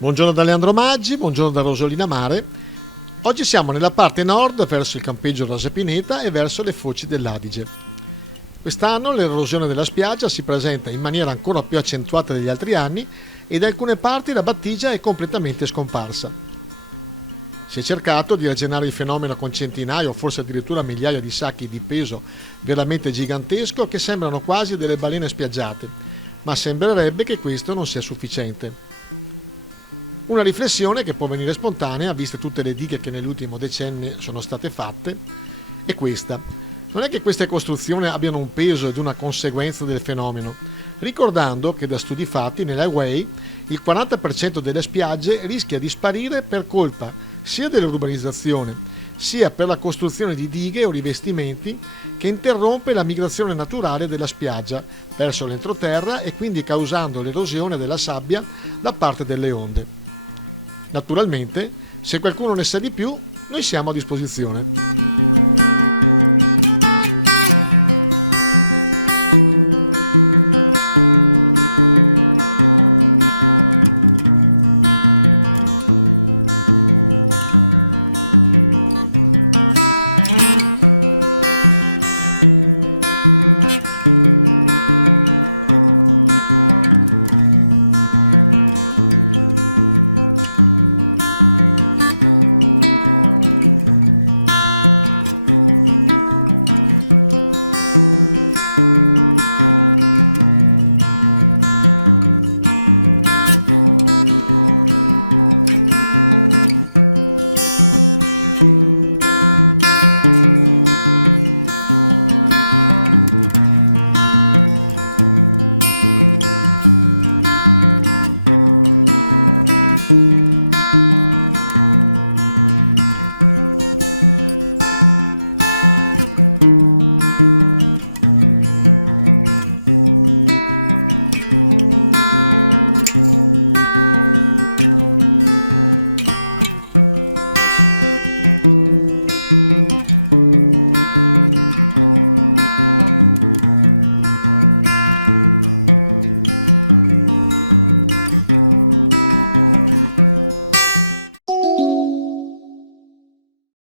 Buongiorno da Leandro Maggi, buongiorno da Rosolina Mare. Oggi siamo nella parte nord verso il campeggio Rosa Pineta e verso le foci dell'Adige. Quest'anno l'erosione della spiaggia si presenta in maniera ancora più accentuata degli altri anni e da alcune parti la battigia è completamente scomparsa. Si è cercato di arginare il fenomeno con centinaia o forse addirittura migliaia di sacchi di peso veramente gigantesco che sembrano quasi delle balene spiaggiate, ma sembrerebbe che questo non sia sufficiente. Una riflessione che può venire spontanea, viste tutte le dighe che nell'ultimo decennio sono state fatte, è questa. Non è che queste costruzioni abbiano un peso ed una conseguenza del fenomeno, ricordando che da studi fatti nelle Hawaii il 40% delle spiagge rischia di sparire per colpa sia dell'urbanizzazione, sia per la costruzione di dighe o rivestimenti che interrompe la migrazione naturale della spiaggia verso l'entroterra e quindi causando l'erosione della sabbia da parte delle onde. Naturalmente, se qualcuno ne sa di più, noi siamo a disposizione.